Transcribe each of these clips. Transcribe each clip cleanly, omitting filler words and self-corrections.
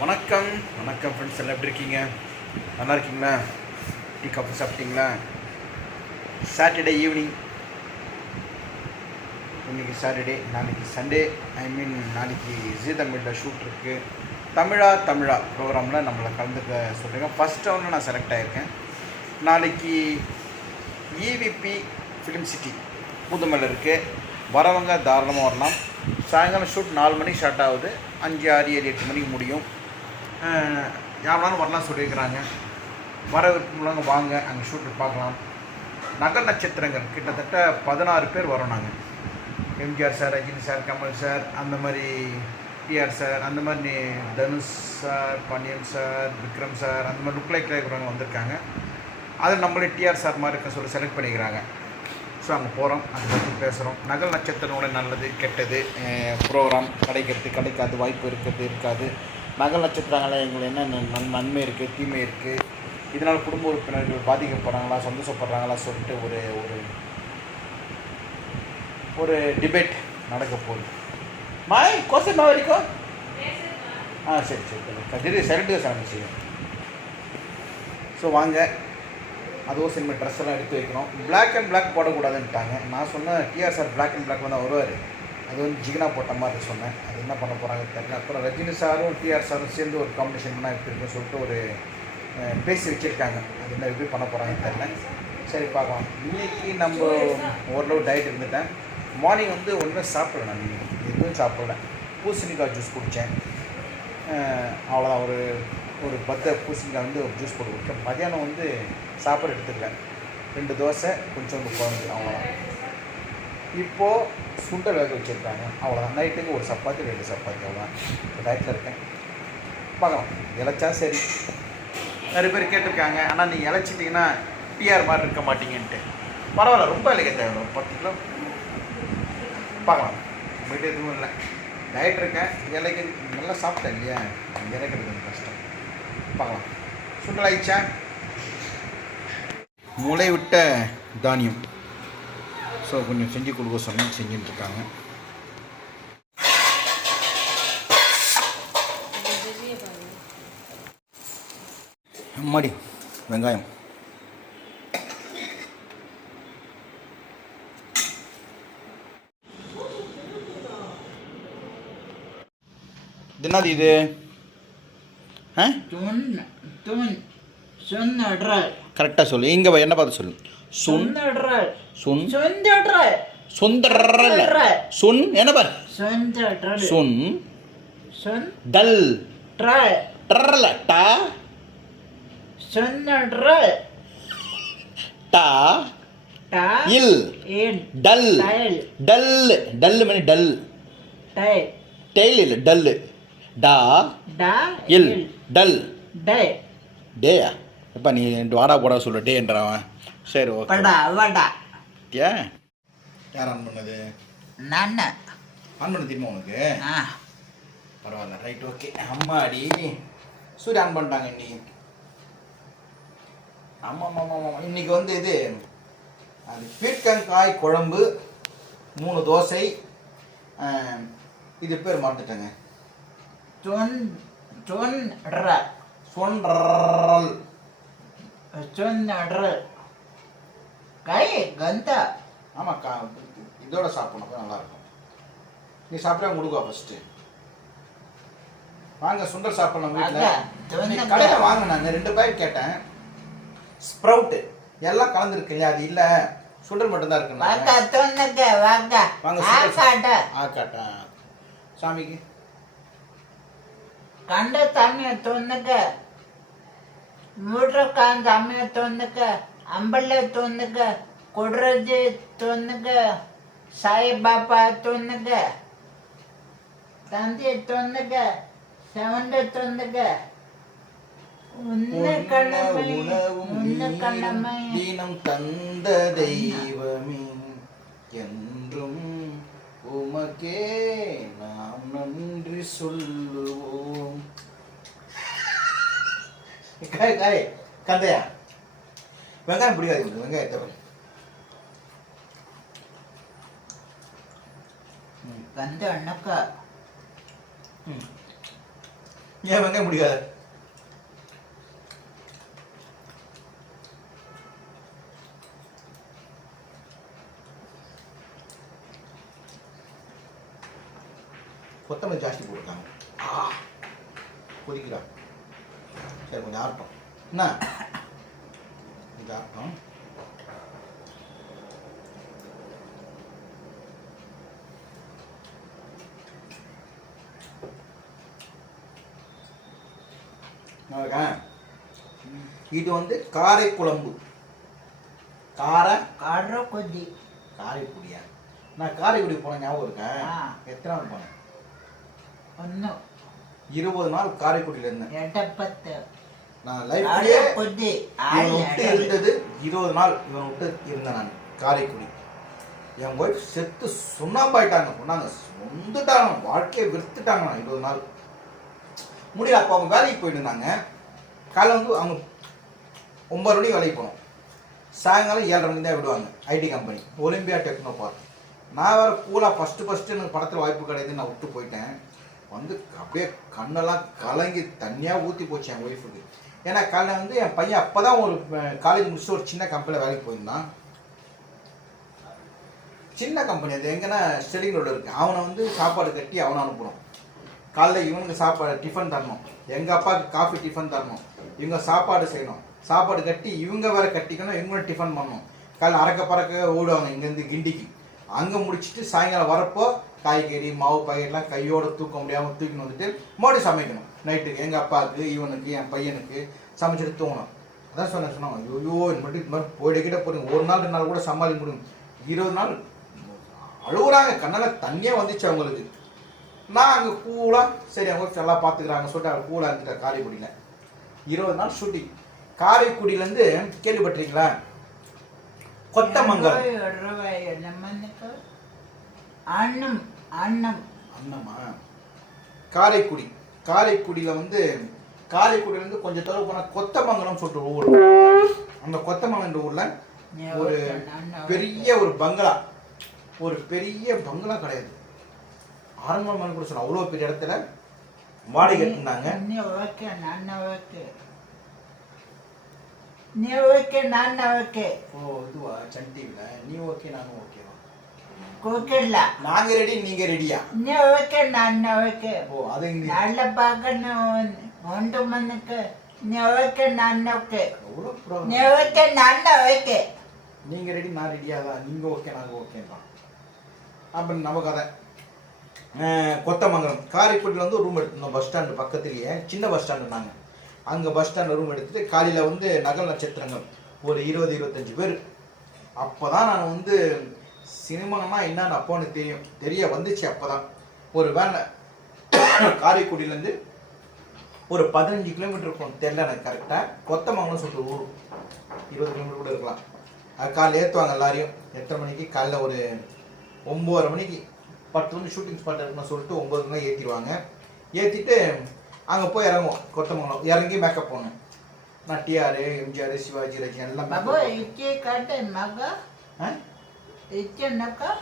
வணக்கம் வணக்கம் ஃப்ரெண்ட்ஸ், எல்லாம் எப்படி இருக்கீங்க? நல்லா இருக்கீங்களா? டீ காஃபி சாப்பிட்டீங்களா? சாட்டர்டே ஈவினிங், இன்றைக்கி சாட்டர்டே, நாளைக்கு சண்டே. நாளைக்கு ஜீ தமிழில் ஷூட் இருக்குது. தமிழா ப்ரோக்ராமில் நம்மளை கலந்துக்க சொல்கிறேங்க. ஃபஸ்ட் ரவுண்டில் நான் செலக்ட் ஆகியிருக்கேன். நாளைக்கு இவிபி ஃபிலிம் சிட்டி புதுமையில் இருக்குது. வரவங்க தாராளமாக வரலாம். சாயங்காலம் ஷூட் 4 மணிக்கு ஸ்டார்ட் ஆகுது. 5, 6, 7, 8 மணிக்கு முடியும். யாருனாலும் வரலாம் சொல்லியிருக்கிறாங்க. வர விருப்பமுள்ளவங்க வாங்க, அங்கே ஷூட்டு பார்க்கலாம். நகர் நட்சத்திரங்கள் கிட்டத்தட்ட 16 பேர் வரோம் நாங்கள். MGR sir, Rajini sir, Kamal sir, அந்த மாதிரி டிஆர் சார், அந்த மாதிரி Dhanush sir, Pandian sir, Vikram sir, அந்த மாதிரி லுக் லைக் இருக்கிறவங்க வந்திருக்காங்க. அதில் நம்மளே டிஆர் சார் மாதிரி இருக்க சொல்லி செலக்ட் பண்ணிக்கிறாங்க. ஸோ அங்கே போகிறோம், அதை பற்றி பேசுகிறோம். நகல் நட்சத்திரனோட நல்லது கெட்டது ப்ரோக்ராம் கிடைக்காது, வாய்ப்பு இருக்காது. நகல் நட்சத்திரங்களில் எங்களுக்கு என்ன நன்மை இருக்குது, தீமை இருக்குது, இதனால் குடும்ப உறுப்பினர்கள் பாதிக்கப்படுறாங்களா, சந்தோஷப்படுறாங்களா சொல்லிட்டு ஒரு ஒரு ஒரு டிபேட் நடக்க போகுது. மாய் கோசமா வரைக்கும் சரி திடீர் சரண்டு சாமிச்சு. ஸோ வாங்க, அதுவும் சினிமா ட்ரெஸ் எல்லாம் எடுத்து வைக்கணும். பிளாக் அண்ட் பிளாக் போடக்கூடாதுன்ட்டாங்க. நான் சொன்னேன் TR sir black and black தான் வருவார், அது வந்து ஜிகினா போட்ட மாதிரி சொன்னேன். அது என்ன பண்ண போகிறாங்க தெரியல. அப்புறம் ரஜினி சாரும் டிஆர் சாரும் சேர்ந்து ஒரு காம்படிஷன் பண்ணால் எப்படி இருக்குன்னு சொல்லிட்டு ஒரு பேசி வச்சுருக்காங்க. அது என்ன எப்படி பண்ண போகிறாங்கன்னு தெரியல. சரி பார்க்கலாம். இன்றைக்கி நம்ம ஓரளவு டயட் இருந்துட்டேன். மார்னிங் வந்து ஒன்றுமே சாப்பிடல, நான் எதுவும் சாப்பிடல. பூசணிக்காய் ஜூஸ் குடித்தேன், அவ்வளோதான். ஒரு 10 பூசணிக்காய் வந்து ஒரு ஜூஸ் போட்டு குடித்தேன். மதியானம் வந்து சாப்பாடு எடுத்துக்கல. 2 தோசை கொஞ்சோண்டு குழம்பு, அவ்வளோதான். இப்போது சுண்டல் வேக வச்சுருக்காங்க, அவ்வளோதான். நைட்டுக்கு ஒரு சப்பாத்தி 2 சப்பாத்தி, அவ்வளோதான். இப்போ டயட்டில் இருக்கேன். பார்க்கலாம், இழைச்சா சரி. நிறைய பேர் கேட்டிருக்காங்க, ஆனால் நீங்கள் இழைச்சிட்டிங்கன்னா டிஆர் மாதிரி இருக்க மாட்டீங்கன்ட்டு. பரவாயில்ல, ரொம்ப இலைக்க தேவை. 10 கிலோ பார்க்கலாம். போய்ட்டு எதுவும் இல்லை, டயட் இருக்கேன். இலைக்கு நல்லா சாப்பிட்டேன் இல்லையா, இலைக்கிறது கொஞ்சம் கஷ்டம். பார்க்கலாம். சுண்டல் ஆயிடுச்சா? முளை விட்ட தானியம். ஸோ கொஞ்சம் செஞ்சு கொடுக்க சொன்னால் செஞ்சுட்டுருக்காங்க. அம்மாடி வெங்காயம். இது என்னது இது? கரெக்டாக சொல்லு. இங்கே என்ன பார்த்து சொல்லு. சுன் சுன் என்ன பாரு. சுன் டல் டர்ல டா டா இல் டல் டல் டல் மணி டல் டெய்ல் இல்லை டல் டா இல் டல் டேயா. எப்பா நீ வாடா போடா சொல்ல டேன்றவன். சரி ஓகே. ஏன் யார் ஆன் பண்ணது? நான் ஆன் பண்ண தெரியுமா உனக்கு? பரவாயில்ல, ரைட், ஓகே. அம்மாடி சூரிய ஆன் பண்ணிட்டாங்க இன்னைக்கு. ஆமாம் இன்னைக்கு வந்து இது அது பீர்க்கங்காய் குழம்பு, 3 தோசை. இது பேர் மறந்துட்டேங்க. ஆமாக்கா, இதோட சாப்பிடணும், நல்லாயிருக்கும். நீ சாப்பிட்டா முடுக்கா ஃபஸ்ட்டு. வாங்க சுண்டல் சாப்பிடலாம். வீட்டில் கடையில் வாங்க. நான் 2 பேக்கெட் கேட்டேன். ஸ்ப்ரவுட்டு எல்லாம் கலந்துருக்கு இல்லையா, அது இல்லை, சுண்டல் மட்டும்தான் இருக்குங்க. வாங்க ஆக்காட்டா சாமிக்கு ಕಂಡ ತಮ್ಮ ತೊಂದಕ ಮೂಡ್ರ ಕಾಂದ ಅಮ್ಮ ತೊಂದಕ ಅಂಬಳ್ಳೆ ತೊಂದಕ ಕೊಡ್ರಜೆ ತೊಂದಕ ಸಾಯಿಬಾಬಾ ತೊಂದಕ ತಂದೆ ತೊಂದಕ செவண்ட தொந்தக உன்ன கண்ணம்மை தினம் தந்த தெய்வமே என்றும் உமக்கே நாம் நன்றி சொல்லுவோம். கந்தையா வெங்காயம் பிடிக்காது, வெங்காயத்தை கந்த அண்ணக்கா ஏன் வெங்காயம் பிடிக்காது? கொத்தமல்லி ஜாஸ்தி போட்டுருக்காங்க. கொதிக்கிறா. சரி கொஞ்சம் ஆரட்டும். என்ன கொஞ்சம் ஆரட்டும். இது வந்து காரை குழம்பு. கார கொதி. காரைக்குடியா? நான் காரைக்குடி போன ஞாபகம் இருக்கேன். எத்தனை நாள் போனேன்? 1 20 நாள் காரைக்குடியில இருந்தேன். 8 நான் லைஃப்லயே கொதி இவன் விட்டு இருந்தது 20 நாள். இவன் விட்டு இருந்தேன் நான் காரைக்குடி. என் ஒய்ஃப் செத்து சுண்ணாம்பாயிட்டாங்க. சொன்னாங்க வந்துட்டாங்க, வாழ்க்கையை விற்றுட்டாங்க. 20 நாள் முடியல. அப்போ அவங்க வேலைக்கு போயிட்டு இருந்தாங்க. காலை வந்து அவங்க 9 மணி வேலைக்கு போனோம். சாயங்காலம் 7:30 மணி தான் விடுவாங்க. IT company Olympia techno park. நான் வேறு கூலாக ஃபஸ்ட்டு எனக்கு படத்தில் வாய்ப்பு கிடையாது, நான் விட்டு போயிட்டேன். வந்து அப்படியே கண்ணெல்லாம் கலங்கி தண்ணியாக ஊற்றி போச்சு என் ஒய்ஃபுக்கு. ஏன்னா காலையில் வந்து என் பையன் அப்போ தான் ஒரு காலேஜ் முடிச்சு ஒரு சின்ன கம்பெனியில் வேலைக்கு போயிருந்தான். சின்ன கம்பெனி அது எங்கன்னா ஸ்டெடிங் ரோடு இருக்குது. அவனை வந்து சாப்பாடு கட்டி அவனை அனுப்புகிறோம். காலைல இவனுக்கு சாப்பாடு டிஃபன் தரணும், எங்கள் அப்பாவுக்கு காஃபி டிஃபன் தரணும், இவங்க சாப்பாடு செய்யணும், சாப்பாடு கட்டி இவங்க வேறு கட்டிக்கணும், இவங்களும் டிஃபன் பண்ணணும். காலைல அறக்க பறக்க ஓடுவாங்க இங்கேருந்து கிண்டிக்கு. அங்கே முடிச்சுட்டு சாயங்காலம் வரப்போ காய்கறி மாவு பாக்கெட்லாம் கையோடு தூக்க முடியாமல் தூக்கின்னு வந்துட்டு மறுபடியும் சமைக்கணும் நைட்டுக்கு. எங்கள் அப்பாவுக்கு இவனுக்கு என் பையனுக்கு சமைச்சிட்டு தூங்கணும். அதான் சொன்னாங்க ஐயோ இது மட்டும் இது மாதிரி போயிடக்கிட்ட போகிறீங்க. 1 நாள் 2 நாள் கூட சமாளிக்க முடியும். 20 நாள் அழுகுறாங்க. கண்ணெல்லாம் தண்ணியாக வந்துச்சு அவங்களுக்கு. நான் அங்கே கூலாக சரி அவங்க நல்லா பார்த்துக்கிறாங்க சொல்லிட்டு அவங்க கூலாக இருந்துட்டேன் காரைக்குடியில். 20 நாள் ஷூட்டிங். காரைக்குடியிலேருந்து கேள்விப்பட்டிருக்கீங்களா? கொத்தமங்கலம். அண்ணமா காரைக்குடி. காரைக்குடியில் வந்து காரைக்குடியிலேருந்து கொஞ்சம் தொலைவு போனால் கொத்தமங்கலம் சொல்லிட்டு ஊர். அந்த கொத்தமங்கலம் ஊரில் ஒரு பெரிய ஒரு பங்களா, ஒரு பெரிய பங்களா கிடையாது, அரண்மனை கூட சொன்ன அவ்வளோ பெரிய இடத்துல வாடகை எடுத்துருந்தாங்க. ஓ இதுவா சன் டிவில நீ ஓகே நானும் ஓகேவா? நாங்க ரெடி நீங்க ரெடியா? ஓ அது நல்ல பார்க்கணும் ஒன்று மணிக்கு நீங்க ரெடி நான் ரெடியாதான், நீங்க ஓகே நாங்க ஓகே தான். அப்ப நம்ம கதை கொத்தமங்கலம். காரைக்குடியில் வந்து ரூம் எடுத்துருந்தோம் பஸ் ஸ்டாண்டு பக்கத்துலேயே, சின்ன பஸ் ஸ்டாண்டு. நாங்கள் அங்கே பஸ் ஸ்டாண்டில் ரூம் எடுத்துகிட்டு காலையில் வந்து நகல் நட்சத்திரங்கள் ஒரு 20-25 பேர். அப்போ தான் நான் வந்து சினிமானா என்னன்னு அப்போ எனக்கு தெரிய வந்துச்சு. அப்போ தான் ஒரு வேலை காரைக்குடியிலேருந்து ஒரு 15 கிலோமீட்டர் இருக்கும், தெரியல எனக்கு கரெக்டாக. கொத்தமங்கலம் சொல்லிட்டு ஊர் 20 கிலோமீட்டர் கூட இருக்கலாம். அது காலையில் ஏற்றுவாங்க எல்லாரையும். எத்தனை மணிக்கு? காலையில் ஒரு 9:30 மணிக்கு 10 மணி ஷூட்டிங் ஸ்பாட் இருக்குன்னு சொல்லிட்டு 9 மணி ஏற்றிடுவாங்க. ஏற்றிட்டு அங்கே போய் இறங்குவோம் கொத்தமங்கலம். இறங்கி மேக்கப் போகணும். நான் டிஆர் எம்ஜிஆர் சிவாஜி ரஜினி எல்லாம்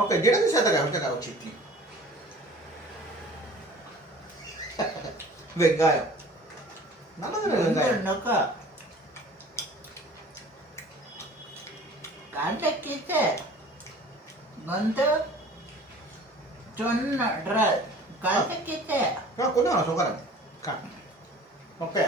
ஓகே ಗಿಡದ சேர்த்த சிட்னி வெங்காயம் நல்லது. வெங்காயம் காண்டக்கிட்டு வந்து சொன்ன காண்டக்கிட்டு கொஞ்சம் சொல்கிறேன். ஓகே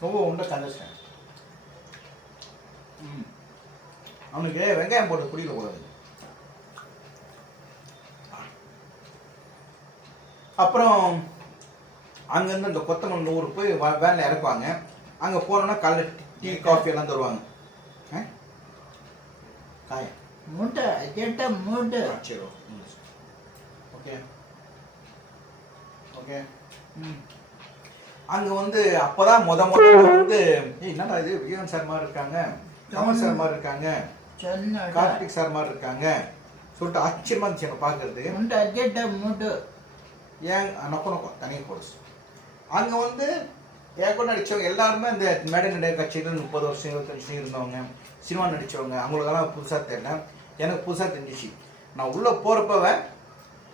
ரொம்ப உண்டை கண்டிச்சிட்டேன். அவனுக்கு வெங்காயம் போட்டு பிடிக்க கூடாது. அப்புறம் அங்கேருந்து இந்த கொத்தமல்லி ஊருக்கு போய் வேனில் இறக்குவாங்க. அங்கே போனோன்னா காலையில் டீ காஃபி எல்லாம் தருவாங்க. காயம் மூட்டை மூட்டை சரி ஓகே ஓகே. அங்கே வந்து அப்போதான் முதல்ல வந்து என்னடா இது விஜயன் சார் மாதிரி இருக்காங்க, கமல் சார் மாதிரி இருக்காங்க, கார்த்திக் சார் மாதிரி இருக்காங்க சொல்லிட்டு ஆச்சரியமா இருந்துச்சு எனக்கு பார்க்கறது. ஏன் நொக்கம் தனியாக கோர்ஸ். அங்கே வந்து என் கூட நடித்தவங்க எல்லாருமே இந்த மேடை நடிகை கட்சியில் 30 வருஷம் 25 வருஷம் இருந்தவங்க, சினிமா நடித்தவங்க. அவங்களுக்கெல்லாம் புதுசாக தெரியல, எனக்கு புதுசாக தெரிஞ்சிச்சு. நான் உள்ளே போகிறப்பவே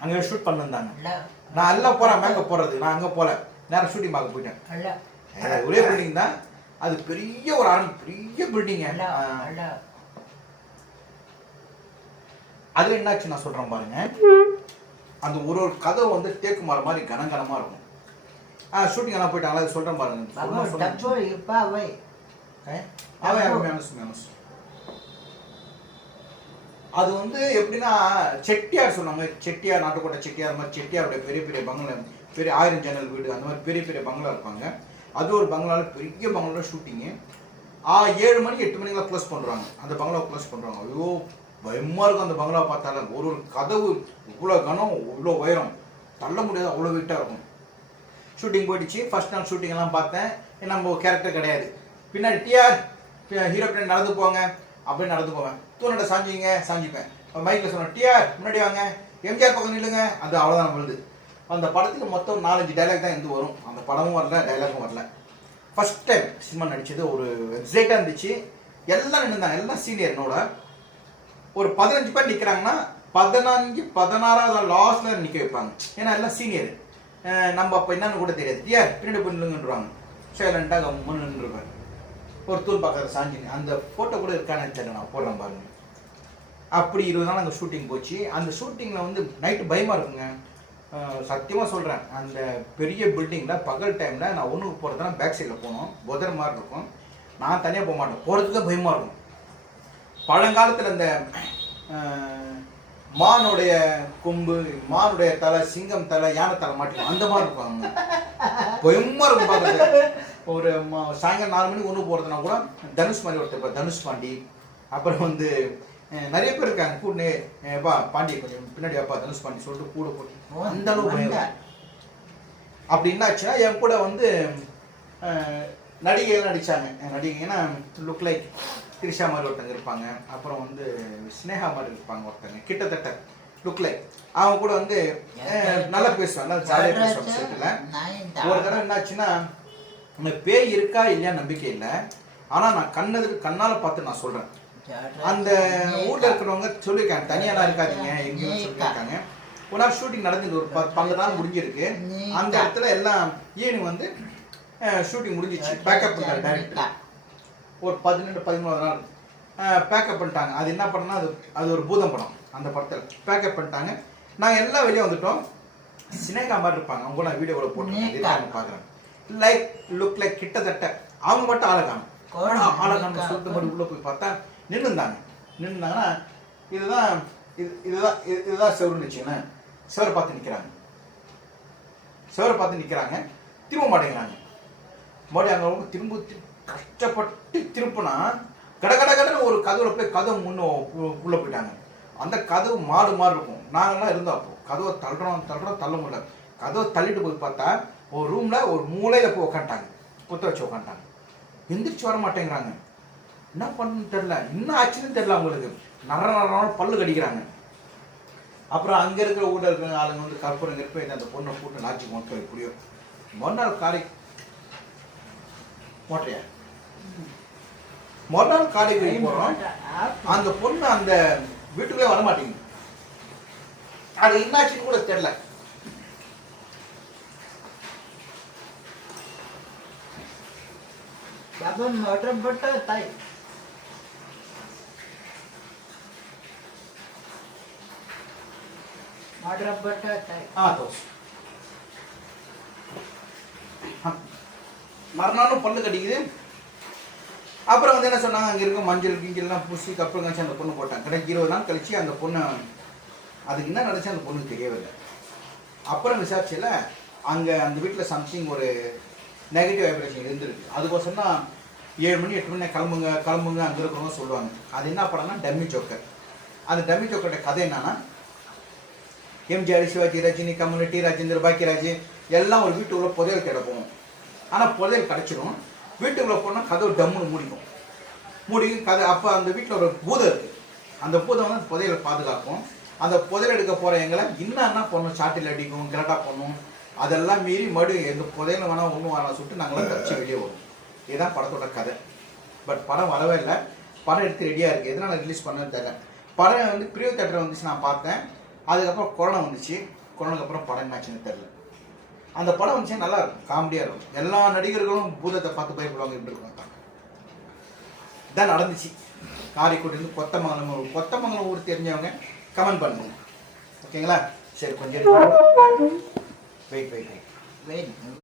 அங்கே ஷூட் பண்ணியிருந்தாங்க. நான் எல்லாம் போகிறேன் மேக்கப் போடுறது, நான் அங்கே போகல, நேரம் ஷூட்டிங் பார்க்க போயிட்டேன். ஒரே பில்டிங் தான் அது, பெரிய ஒரு பெரிய பில்டிங்க. அதுல என்னாச்சு நான் சொல்றேன் பாருங்க. அந்த ஒரு கதவு வந்து தேக்கு மரம் மாதிரி கனகனமா இருக்கும். ஷூட்டிங் எல்லாம் போயிட்டாங்களா, அது சொல்றேன் பாருங்க. அது வந்து எப்படின்னா செட்டியார் சொன்னாங்க, செட்டியார் நாட்டுக்கோட்டை செட்டியார் மாதிரி செட்டியாருடைய பெரிய பெரிய பங்களா, பெரிய 1000 ஜன்னல் வீடு அந்த மாதிரி பெரிய பெரிய பங்களா இருப்பாங்க. அது ஒரு பங்களாவில் பெரிய பங்களாவில் ஷூட்டிங்கு. 7 மணி 8 மணிக்கெல்லாம் க்ளோஸ் பண்ணுறாங்க, அந்த பங்களாவை க்ளோஸ் பண்ணுறாங்க. ஐயோ பயமாக இருக்கும் அந்த பங்களாவை பார்த்தாலும். ஒரு கதவு இவ்வளோ கனம், இவ்வளோ உயரம், தள்ள முடியாது, அவ்வளோ வெயிட்டாக இருக்கும். ஷூட்டிங் போயிடுச்சு. ஃபர்ஸ்ட் நாள் ஷூட்டிங்லாம் பார்த்தேன். நம்ம கேரக்டர் கிடையாது. பின்னாடி டிஆர் ஹீரோ பின்னாடி நடந்து போங்க அப்படின்னு நடந்து போவேன். தூணட சாஞ்சிங்க சாஞ்சிப்பேன். மைக்கில் சொன்னேன் டிஆர் முன்னாடி வாங்க, எம்ஜிஆர் பக்கம் நில்லுங்க, அது அவ்வளோதான் நம்மளுது. அந்த படத்துக்கு மொத்தம் 4-5 டைலாக் தான் இருந்து வரும். அந்த படமும் வரல, டைலாகும் வரல. ஃபர்ஸ்ட் டைம் சினிமா நடிச்சது ஒரு எக்ஸைட்டாக இருந்துச்சு. எல்லாம் நின்றுந்தாங்க, எல்லாம் சீனியர். என்னோட ஒரு 15 பேர் நிற்கிறாங்கன்னா 15-16 லாஸ்ட்ல நிற்க வைப்பாங்க. ஏன்னா எல்லாம் சீனியர். நம்ம அப்போ என்னன்னு கூட தெரியாது. டிஆர் பின்னாடி போய் நில்லுங்கன்றாங்க. சைலண்டாக கம்முன்னு நின்றுருப்பேன். ஒரு தூள் பார்க்குற சாஞ்சிங்க. அந்த ஃபோட்டோ கூட இருக்கான்னு தெரியல, நான் போடுறேன் பாருங்க. அப்படி 20 நாள் அங்கே ஷூட்டிங் போச்சு. அந்த ஷூட்டிங்கில் வந்து நைட்டு பயமாக இருக்குங்க. சத்தியமாக சொல்கிறேன், அந்த பெரிய பில்டிங்கில் பகல் டைமில் நான் ஒன்றுக்கு போகிறதுனா பேக் சைடில் போகணும், புதர் மாதிரி இருக்கும். நான் தனியாக போக மாட்டேன், போகிறதுக்கு பயமாக இருக்கும். பழங்காலத்தில் இந்த மானுடைய கொம்பு, மானுடைய தலை, சிங்கம் தலை, யானை தலை மாட்டிக்கும், அந்த மாதிரி இருக்கும். பயமாக இருக்கும் பார்க்குறது. ஒரு சாயங்காலம் 4 மணிக்கு ஒன்று போகிறதுனா கூட தனுஷ் மாதிரி ஒருத்தர், தனுஷ் பாண்டி, அப்புறம் வந்து நிறைய பேர் இருக்காங்க. கூட்டு பா பாண்டி கொஞ்சம் பின்னாடி வாப்பா தனுஷ் பாண்டி சொல்லிட்டு கூட போட்டு அந்த அளவு. அப்படி என்னாச்சுன்னா என் கூட வந்து நடிகைகள் நடித்தாங்க. நடிகைங்கன்னா லுக் லைக் திரிஷா மாதிரி ஒருத்தங்க இருப்பாங்க, அப்புறம் வந்து ஸ்னேகா மாதிரி இருப்பாங்க ஒருத்தங்க, கிட்டத்தட்ட லுக் லைக். அவங்க கூட வந்து நல்லா பேசுவாங்க, நல்லா ஜாலியாக பேசுவாங்க செட்டில். ஒரு தடவை என்னாச்சுன்னா பேய் இருக்கா இல்லையா நம்பிக்கை இல்லை, ஆனால் நான் கண்ணால் பார்த்து நான் சொல்கிறேன். அந்த ஊர்ல இருக்கிறவங்க சொல்லியிருக்காங்க, தனியாலாம் இருக்காதீங்க எங்கேயும் சொல்லியிருக்காங்க. ஒரு நாள் ஷூட்டிங் நடந்தது, ஒரு 12 நாள் முடிஞ்சிருக்கு. அந்த இடத்துல எல்லாம் ஈவினிங் வந்து ஷூட்டிங் முடிஞ்சிச்சு. பேக்கப் பண்ணிட்டாங்க டைரக்டர். ஒரு 12-13 நாள் பேக்கப் பண்ணிட்டாங்க. அது என்ன பண்ணா, அது ஒரு பூதம் படம். அந்த படத்தில் பேக்கப் பண்ணிட்டாங்க. நாங்கள் எல்லாம் வெளியே வந்துட்டோம். சினேகா மாதிரி இருப்பாங்க, அவங்க கூட வீடியோவில் போட்டு பார்க்குறேன். லைக் லுக் லைக் கிட்டத்தட்ட அவங்க மட்டும் ஆளகாணும் சொல்லிட்டு மாதிரி உள்ளே போய் பார்த்தா நின்றுந்தாங்கன்னா இதுதான் செவருன்னு வச்சுக்கோங்க. செவரை பார்த்து நிற்கிறாங்க. திரும்ப மாட்டேங்கிறாங்க. மறுபடியும் அங்கே திரும்ப கஷ்டப்பட்டு திருப்பினா கடன்னு ஒரு கதவுல போய் கதவு உள்ள போயிட்டாங்க. அந்த கதவு மாடு மாதிரி இருக்கும். நாங்கள்லாம் இருந்தோம். அப்போ கதவை தள்ள முடியல. கதவை தள்ளிட்டு போய் பார்த்தா ஒரு ரூம்ல ஒரு மூலையில போய் உட்காந்துட்டாங்க, குத்த வச்சு உட்காந்துட்டாங்க. எந்திரிச்சு வர மாட்டேங்கிறாங்க. என்ன பண்ணுன்னு தெரியல, என்ன ஆச்சுன்னு தெரியல. அவங்களுக்கு நர பல்லு கடிக்கிறாங்க. அப்புறம் அங்கே இருக்கிற ஊரில் இருக்கிற ஆளுங்க வந்து கற்பூரம் இருப்பேன் அந்த பொண்ணை கூட்டு நாச்சி மக்கள் எப்படியோ மறுநாள் காரை போகிறோம். அந்த பொண்ணு அந்த வீட்டுக்குள்ளே வரமாட்டேங்குது. அது என்னாச்சுன்னு கூட தெரியல. மறுநாளும் பல்லு கட்டிக்குது. அப்புறம் வந்து என்ன சொன்னாங்க, அங்கே இருக்க மஞ்சள் கிஞ்சல்லாம் பூசி கப்பல் கழிச்சு அந்த பொண்ணு போட்டாங்க. கடைக்கு 20 நாள் கழிச்சு அந்த பொண்ணு அதுக்கு என்ன நினச்சி அந்த பொண்ணுக்கு தெரியவே இல்லை. அப்புறம் விசாரிச்சில அங்கே அந்த வீட்டில் சம்திங் ஒரு நெகட்டிவ் வைப்ரேஷன் இருந்திருக்கு. அதுக்கோசம் தான் 7 மணி 8 மணி கிளம்புங்க அங்கே இருக்கிறவங்க சொல்லுவாங்க. அது என்ன படம்னா டம்மி ஜோக்கர். அந்த டம்மி ஜோக்கரோட கதை என்னன்னா, எம்ஜிஆர், சிவாஜி, ரஜினி, கமல், டி ராஜேந்தர், பாக்கியராஜ் எல்லாம் ஒரு வீட்டுக்குள்ளே புதையல் தேட போவோம். ஆனால் புதையல் கிடச்சிடும். வீட்டுக்குள்ளே போனால் கதவு டம்முன்னு மூடிக்கும் கதை. அப்போ அந்த வீட்டில் ஒரு பூதம் இருக்குது. அந்த பூதம் வந்து புதையலை பாதுகாக்கும். அந்த புதையல் எடுக்க போகிற எங்களை என்ன பண்ணணும், சாட்டில் அடிக்கும், கிரட்டா பண்ணும். அதெல்லாம் மீறி எங்கள் புதையல் வேணால் ஒன்றும் வேணாம் சொல்லிட்டு நாங்களாம் தச்சு வெளியே வரும். இதுதான் படத்தோட கதை. பட் படம் வரவே இல்லை. படம் எடுத்து ரெடியாக இருக்குது. எதனால் ரிலீஸ் பண்ணது தெரியல. படம் வந்து பிரிவு தேட்டர் வந்துச்சு, நான் பார்த்தேன். அதுக்கப்புறம் கொரோனா வந்துச்சு. கொரோனாக்கு அப்புறம் படம் என்னாச்சுன்னு தெரியல. அந்த படம் வந்துச்சு நல்லா இருக்கும், காமெடியாக இருக்கும். எல்லா நடிகர்களும் பூதத்தை பார்த்து பயப்படுவாங்க. இப்படி இருக்கும் இதான் நடந்துச்சு. காரைக்குடியிலேருந்து கொத்தமங்கலம் ஊர் தெரிஞ்சவங்க கமெண்ட் பண்ணுங்க. ஓகேங்களா? சரி, கொஞ்சம் வெயிட்.